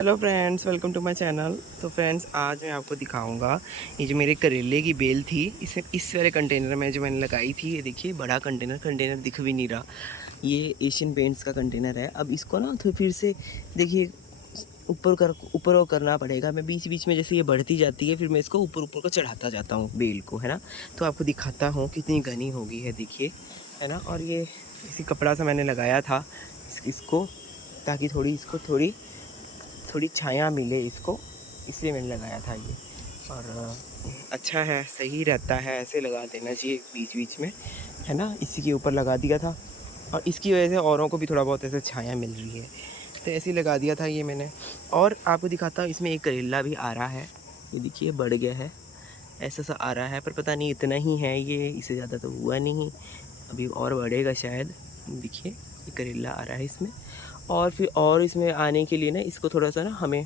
Hello friends, welcome to my channel. तो friends, आज मैं आपको दिखाऊंगा ये जो मेरे करेले की बेल थी, इस वाले कंटेनर में जो मैंने लगाई थी। ये देखिए, बड़ा कंटेनर दिख भी नहीं रहा। ये एशियन पेंट्स का कंटेनर है। अब इसको ना तो फिर से देखिए ऊपर करना पड़ेगा। मैं बीच बीच में जैसे ये बढ़ती जाती है, फिर मैं इसको ऊपर को चढ़ाता जाता हूँ बेल को, है ना। तो आपको दिखाता हूँ कितनी घनी हो गई है, देखिए, है ना। और ये इसी कपड़ा सा मैंने लगाया था इसको, ताकि थोड़ी छाया मिले इसको, इसलिए मैंने लगाया था ये। और अच्छा है, सही रहता है, ऐसे लगा देना चाहिए बीच बीच में, है ना। इसी के ऊपर लगा दिया था और इसकी वजह से औरों को भी थोड़ा बहुत ऐसे छाया मिल रही है, तो ऐसे ही लगा दिया था ये मैंने। और आपको दिखाता हूँ, इसमें एक करेला भी आ रहा है। ये देखिए, बढ़ गया है, ऐसा सा आ रहा है, पर पता नहीं इतना ही है ये, इससे ज़्यादा तो हुआ नहीं, अभी और बढ़ेगा शायद। देखिए, ये करेला आ रहा है इसमें। और फिर और इसमें आने के लिए ना, इसको थोड़ा सा ना हमें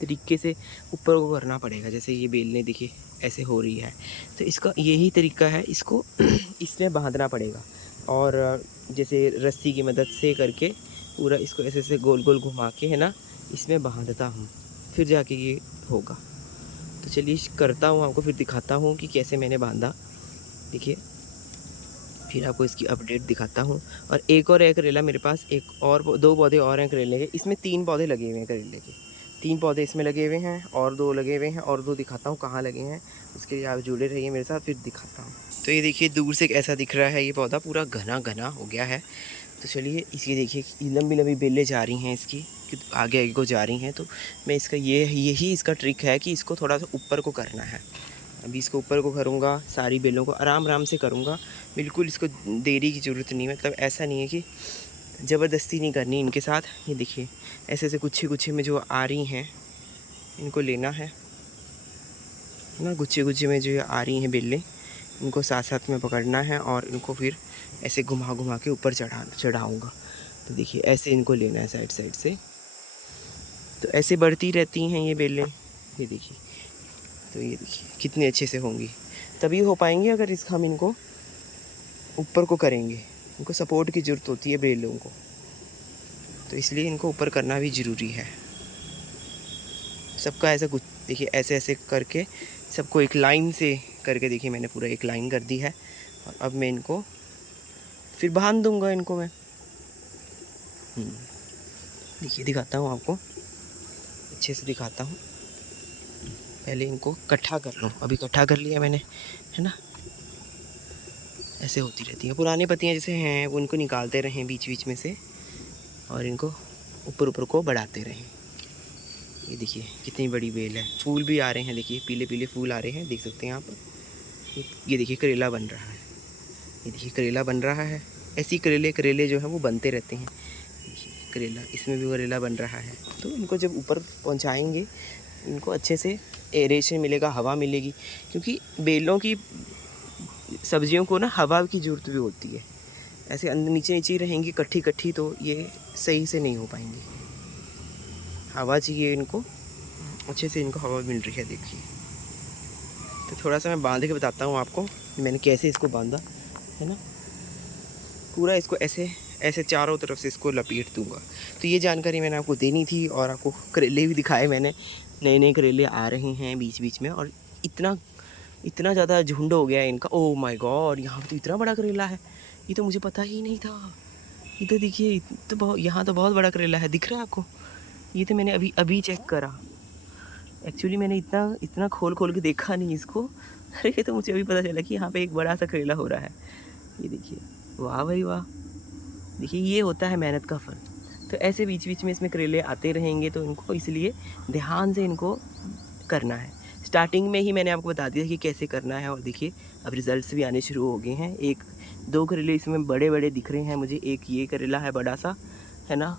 तरीके से ऊपर को करना पड़ेगा। जैसे ये बेलने देखिए ऐसे हो रही है, तो इसका यही तरीका है, इसको इसमें बांधना पड़ेगा। और जैसे रस्सी की मदद से करके पूरा इसको ऐसे ऐसे गोल गोल घुमा के, है ना, इसमें बांधता हूँ, फिर जाके ये होगा। तो चलिए करता हूँ, आपको फिर दिखाता हूँ कि कैसे मैंने बांधा। देखिए, फिर आपको इसकी अपडेट दिखाता हूँ। और एक और है करेला मेरे पास, एक और 2 पौधे और हैं करेले के। इसमें 3 पौधे लगे हुए हैं करेले के, 3 पौधे इसमें लगे हुए हैं, और 2 लगे हुए हैं, और 2 दिखाता हूँ कहाँ लगे हैं। उसके लिए आप जुड़े रहिए मेरे साथ, फिर दिखाता हूँ। तो ये देखिए, दूर से ऐसा दिख रहा है, ये पौधा पूरा घना घना हो गया है। तो चलिए इसकी देखिए, लंबी लंबी बेलें जा रही हैं इसकी, कि आगे आगे को जा रही हैं। तो मैं इसका यही इसका ट्रिक है कि इसको थोड़ा सा ऊपर को करना है। अभी इसको ऊपर को करूँगा, सारी बेलों को आराम आराम से करूँगा, बिल्कुल इसको देरी की ज़रूरत नहीं। मतलब ऐसा नहीं है कि ज़बरदस्ती नहीं करनी इनके साथ। ये देखिए, ऐसे ऐसे गुच्छे गुच्छे में जो आ रही हैं, इनको लेना है ना। गुच्छे गुच्छे में जो आ रही हैं बेलें, इनको साथ साथ में पकड़ना है और इनको फिर ऐसे घुमा घुमा के ऊपर चढ़ाऊँगा। तो देखिए, ऐसे इनको लेना है साइड साइड से, तो ऐसे बढ़ती रहती हैं ये बेलें। ये देखिए, तो ये देखिए कितने अच्छे से होंगी। तभी हो पाएंगे अगर हम इनको ऊपर को करेंगे। इनको सपोर्ट की ज़रूरत होती है बेलों को, तो इसलिए इनको ऊपर करना भी ज़रूरी है। सबका ऐसा कुछ देखिए, ऐसे ऐसे करके सबको एक लाइन से करके, देखिए मैंने पूरा एक लाइन कर दी है। और अब मैं इनको फिर बांध दूंगा इनको मैं। देखिए, दिखाता हूँ आपको, अच्छे से दिखाता हूँ। पहले इनको इकट्ठा कर लूँ, अभी इकट्ठा कर लिया मैंने, है ना। ऐसे होती रहती हैं पुरानी पत्तियाँ जैसे हैं, वो उनको निकालते रहें बीच बीच में से, और इनको ऊपर ऊपर को बढ़ाते रहें। ये देखिए कितनी बड़ी बेल है, फूल भी आ रहे हैं, देखिए पीले पीले फूल आ रहे हैं, देख सकते हैं आप। ये देखिए करेला बन रहा है, ये देखिए करेला बन रहा है। ऐसी करेले जो हैं वो बनते रहते हैं। देखिए करेला, इसमें भी करेला बन रहा है। तो इनको जब ऊपर पहुंचाएंगे, इनको अच्छे से एरेशन मिलेगा, हवा मिलेगी, क्योंकि बेलों की सब्जियों को ना हवा की ज़रूरत भी होती है। ऐसे अंदर नीचे नीचे ही रहेंगी इकट्ठी इकट्ठी, तो ये सही से नहीं हो पाएंगी। हवा चाहिए इनको, अच्छे से इनको हवा मिल रही है, देखिए। तो थोड़ा सा मैं बांध के बताता हूँ आपको, मैंने कैसे इसको बांधा, है ना। पूरा इसको ऐसे ऐसे चारों तरफ से इसको लपेट दूंगा। तो ये जानकारी मैंने आपको देनी थी, और आपको करेले भी दिखाए मैंने, नए नए करेले आ रहे हैं बीच बीच में। और इतना इतना ज़्यादा झुंड हो गया है इनका। ओह माय गॉड, यहाँ पे तो इतना बड़ा करेला है, ये तो मुझे पता ही नहीं था। ये तो देखिए, तो बहुत, यहाँ तो बहुत बड़ा करेला है, दिख रहा है आपको। ये तो मैंने अभी अभी चेक करा। एक्चुअली मैंने इतना इतना खोल खोल के देखा नहीं इसको। अरे ये तो मुझे अभी पता चला कि यहाँ पे एक बड़ा सा करेला हो रहा है। ये देखिए, वाह भाई वाह। देखिए, ये होता है मेहनत का फल। तो ऐसे बीच बीच में इसमें करेले आते रहेंगे, तो इनको इसलिए ध्यान से इनको करना है। स्टार्टिंग में ही मैंने आपको बता दिया कि कैसे करना है। और देखिए, अब रिज़ल्ट्स भी आने शुरू हो गए हैं। 1-2 करेले इसमें बड़े बड़े दिख रहे हैं मुझे। एक ये करेला है बड़ा सा, है ना,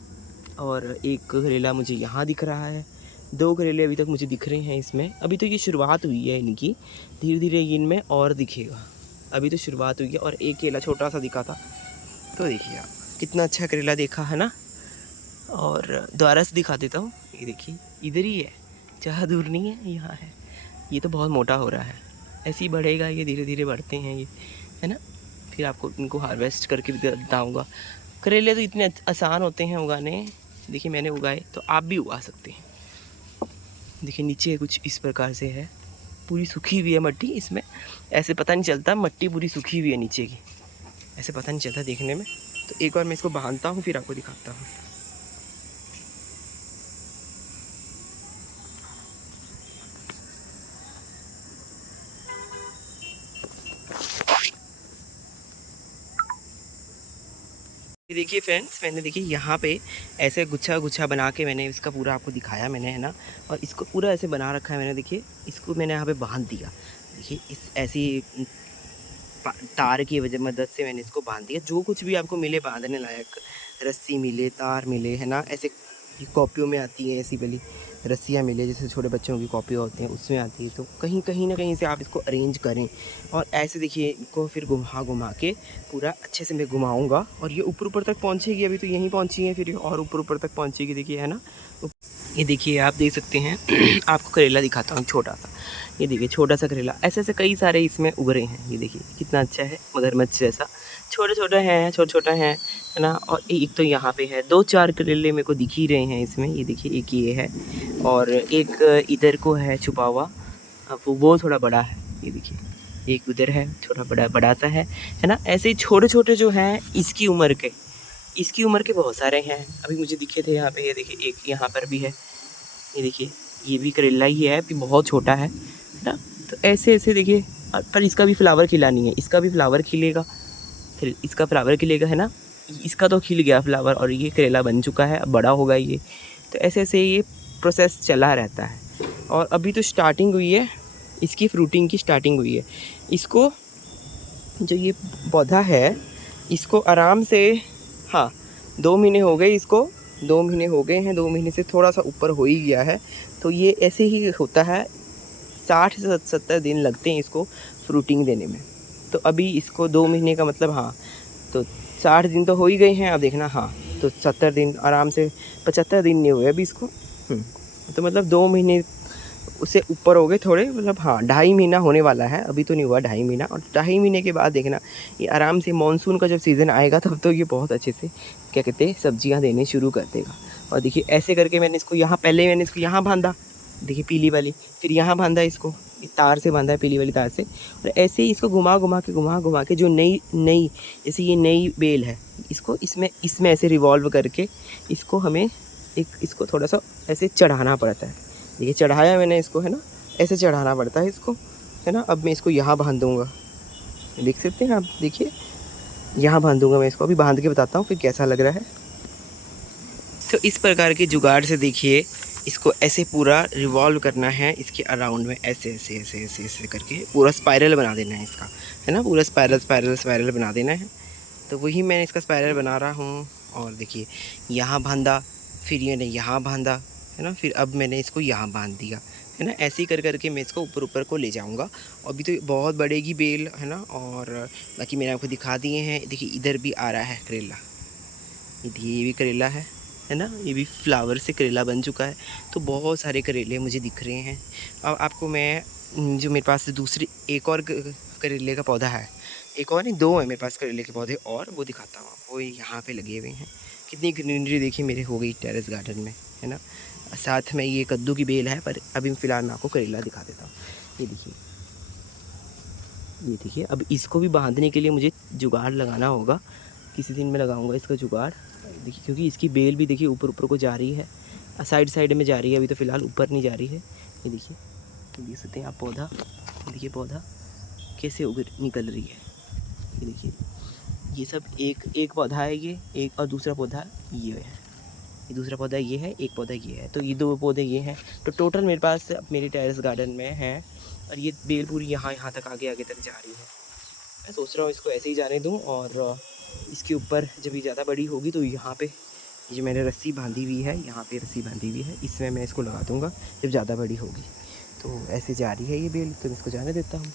और एक करेला मुझे यहाँ दिख रहा है। 2 करेले अभी तक मुझे दिख रहे हैं इसमें। अभी तो ये शुरुआत हुई है इनकी, धीरे धीरे इनमें और दिखेगा। अभी तो शुरुआत हुई है। और एक केला छोटा सा दिखा था, तो देखिए आप कितना अच्छा करेला देखा, है ना। और दोबारा से दिखा देता हूँ, ये देखिए इधर ही है, ज़्यादा दूर नहीं है, यहाँ है। ये तो बहुत मोटा हो रहा है, ऐसे ही बढ़ेगा ये, धीरे धीरे बढ़ते हैं ये, है ना। फिर आपको इनको हार्वेस्ट करके भी बताऊँगा। करेले तो इतने आसान होते हैं उगाने। देखिए मैंने उगाए, तो आप भी उगा सकते हैं। देखिए नीचे कुछ इस प्रकार से है, पूरी सूखी हुई है मट्टी इसमें, ऐसे पता नहीं चलता मट्टी पूरी सूखी हुई है नीचे की, ऐसे पता नहीं चलता देखने में। तो एक बार मैं इसको बांधता हूँ फिर आपको दिखाता हूँ। ये देखिए फ्रेंड्स, मैंने देखिए यहाँ पे ऐसे गुच्छा गुच्छा बना के मैंने इसका पूरा आपको दिखाया मैंने, है ना। और इसको पूरा ऐसे बना रखा है मैंने। देखिए इसको मैंने यहाँ पे बांध दिया। देखिए इस ऐसी तार की वजह मदद से मैंने इसको बांध दिया। जो कुछ भी आपको मिले बांधने लायक, रस्सी मिले, तार मिले, है ना, ऐसे कॉपियों में आती है ऐसी वाली रस्सियाँ मिले, जैसे छोटे बच्चों की कॉपी होती हैं उसमें आती है। तो कहीं कहीं ना कहीं से आप इसको अरेंज करें और ऐसे देखिए इनको फिर घुमा घुमा के पूरा अच्छे से मैं घुमाऊँगा और ये ऊपर ऊपर तक पहुँचेगी। अभी तो यहीं पहुँची है, फिर और ऊपर ऊपर तक पहुँचेगी। देखिए, है ना। ये देखिए आप देख सकते हैं आपको करेला दिखाता हूँ छोटा सा। ये देखिए छोटा सा करेला, ऐसे ऐसे कई सारे इसमें उगरे हैं। ये देखिए कितना अच्छा है, मगरमच्छ जैसा छोटे छोटे हैं, छोटे छोटे हैं, है ना। और एक तो यहाँ पे है, 2-4 करेले मेरे को दिख ही रहे हैं इसमें। ये देखिए एक ये है और एक इधर को है छुपा हुआ, अब वो थोड़ा बड़ा है। ये देखिए एक उधर है, छोटा बड़ा बड़ा सा है ना। ऐसे ही छोटे छोटे जो हैं इसकी उम्र के बहुत सारे हैं। अभी मुझे दिखे थे यहाँ पे। ये देखिए एक यहाँ पर भी है। ये देखिए ये भी करेला ही है, अभी बहुत छोटा है ना। तो ऐसे ऐसे देखिए, पर इसका भी फ्लावर खिला नहीं है, इसका भी फ्लावर खिलेगा, फिर इसका फ्लावर खिलेगा, है ना। इसका तो खिल गया फ्लावर और ये करेला बन चुका है, अब बड़ा होगा ये। तो ऐसे ऐसे ये प्रोसेस चला रहता है। और अभी तो स्टार्टिंग हुई है, इसकी फ्रूटिंग की स्टार्टिंग हुई है। इसको जो ये पौधा है इसको आराम से, हाँ 2 महीने हो गए इसको, 2 महीने हो गए हैं, 2 महीने से थोड़ा सा ऊपर हो ही गया है। तो ये ऐसे ही होता है, 60 से 70 दिन लगते हैं इसको फ्रूटिंग देने में। तो अभी इसको 2 महीने का मतलब, हाँ तो 60 दिन तो हो ही गए हैं। अब देखना, हाँ तो 70 दिन आराम से, 75 दिन नहीं हुए अभी इसको। तो मतलब 2 महीने उससे ऊपर हो गए थोड़े, मतलब हाँ 2.5 महीना होने वाला है, अभी तो नहीं हुआ 2.5 महीना। और 2.5 महीने के बाद देखना ये आराम से मानसून का जब सीज़न आएगा तब तो ये बहुत अच्छे से क्या कहते हैं सब्जियां देने शुरू कर देगा। और देखिए ऐसे करके मैंने इसको यहाँ, पहले मैंने इसको यहाँ बांधा, देखिए पीली वाली, फिर यहाँ बांधा इसको, तार से बांधा है पीली वाली तार से। और ऐसे ही इसको घुमा घुमा के जो नई नई जैसे ये नई बेल है, इसको इसमें ऐसे रिवॉल्व करके इसको हमें इसको थोड़ा सा ऐसे चढ़ाना पड़ता है। देखिए चढ़ाया मैंने इसको, है ना, ऐसे चढ़ाना पड़ता है इसको, है ना। अब मैं इसको यहाँ बांध दूँगा, देख सकते हैं आप, देखिए यहाँ बांध दूँगा मैं इसको। अभी बांध के बताता हूँ फिर कैसा लग रहा है। तो इस प्रकार के जुगाड़ से देखिए इसको ऐसे पूरा रिवॉल्व करना है इसके अराउंड में, ऐसे ऐसे ऐसे ऐसे ऐसे करके पूरा स्पाइरल बना देना है इसका, है ना। पूरा स्पाइरल बना देना है। तो वही मैं इसका स्पाइरल बना रहा हूँ। और देखिए यहाँ बांधा, फिर मैंने यहाँ बांधा, है ना, फिर अब मैंने इसको यहाँ बांध दिया, है ना। ऐसे ही कर करके मैं इसको ऊपर को ले जाऊँगा। अभी तो बहुत बढ़ेगी बेल, है ना। और बाकी मैंने आपको दिखा दिए हैं। देखिए इधर भी आ रहा है करेला, ये भी करेला है ना। ये भी फ्लावर से करेला बन चुका है। तो बहुत सारे करेले मुझे दिख रहे हैं। अब आपको मैं जो मेरे पास दूसरी एक और करेले का पौधा है, एक और नहीं 2 है मेरे पास करेले के पौधे, और वो दिखाता हूँ आपको। यहाँ पे लगे हुए हैं, कितनी ग्रीनरी देखिए मेरे हो गई टेरेस गार्डन में, है ना। साथ में ये कद्दू की बेल है, पर अभी फ़िलहाल मैं आपको करेला दिखा देता हूँ। ये देखिए अब इसको भी बांधने के लिए मुझे जुगाड़ लगाना होगा। किसी दिन मैं लगाऊंगा इसका जुगाड़। देखिए क्योंकि इसकी बेल भी देखिए ऊपर ऊपर को जा रही है, साइड में जा रही है, अभी तो फ़िलहाल ऊपर नहीं जा रही है। ये देखिए, तो देख सकते हैं आप पौधा, देखिए पौधा कैसे निकल रही है। ये देखिए ये सब एक पौधा है, ये एक, और दूसरा पौधा ये है, ये दूसरा पौधा ये है, एक पौधा ये है। तो ये 2 पौधे ये हैं। तो टोटल मेरे पास मेरे टेरेस गार्डन में है। और ये बेल पूरी यहाँ तक आगे तक जा रही है। मैं सोच रहा हूँ इसको ऐसे ही जाने दूँ, और इसके ऊपर जब ये ज़्यादा बड़ी होगी तो यहाँ पे ये मैंने रस्सी बांधी हुई है, यहाँ पे रस्सी बांधी हुई है, इसमें मैं इसको लगा दूँगा जब ज़्यादा बड़ी होगी। तो ऐसे जा रही है ये बेल, तो मैं इसको जाने देता हूँ।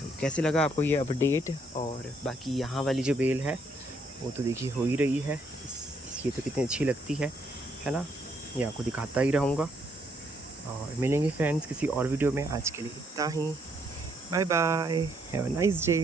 तो कैसे लगा आपको ये अपडेट। और बाकी यहाँ वाली जो बेल है वो तो देखिए हो ही रही है, ये तो कितनी अच्छी लगती है ना। ये आपको दिखाता ही रहूँगा। और मिलेंगे फ्रेंड्स किसी और वीडियो में। आज के लिए इतना ही, bye bye, have a nice day.